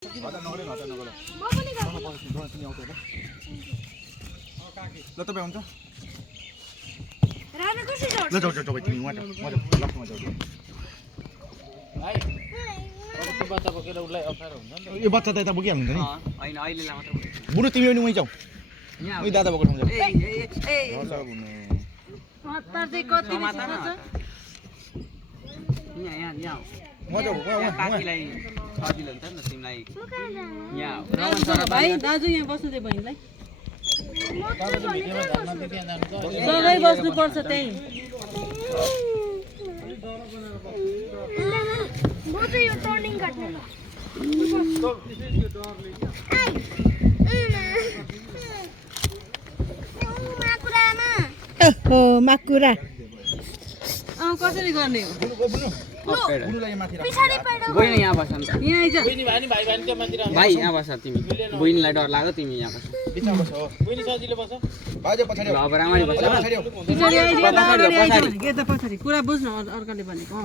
ल तपाईँ हुन्छ राजा कसरी ल जाऊ जाऊ तपाईँ तिमी उहाँ जाऊ लास्टमा जाऊ भाइ त्यो बच्चा बोकेर उसलाई अप्ठ्यारो हुन्छ नि यो बच्चा त यता बोकिहाल्नु नि हैन अहिलेलाई मात्र बुढो तिमी पनि उहीँ जाऊ उहीँ दादा बोकेर जाऊ हतार चाहिँ कति माता न यहाँ उहाँ जाऊ काकीलाई सजिलो हुन्छ नि त तिमीलाई यहाँ भाइ दाजु यहाँ बस्नु दे बहिनीलाई सँगै बस्नुपर्छ त्यही म चाहिँ यो टर्निङ काट्ने ल ओहो माकुरा कसरी गर्ने हो पिछाडी पैडा बहिनी यहाँ बस नि त यहाँ आइज भाइ यहाँ बस तिमी बहिनीलाई डर लाग्यो तिमी यहाँ बस बिचमा बस हो बाजे पछाडि ल अब राम्ररी बस पछाडि आइज यता पछाडि कुरा बुझ्न अर्काले भनेको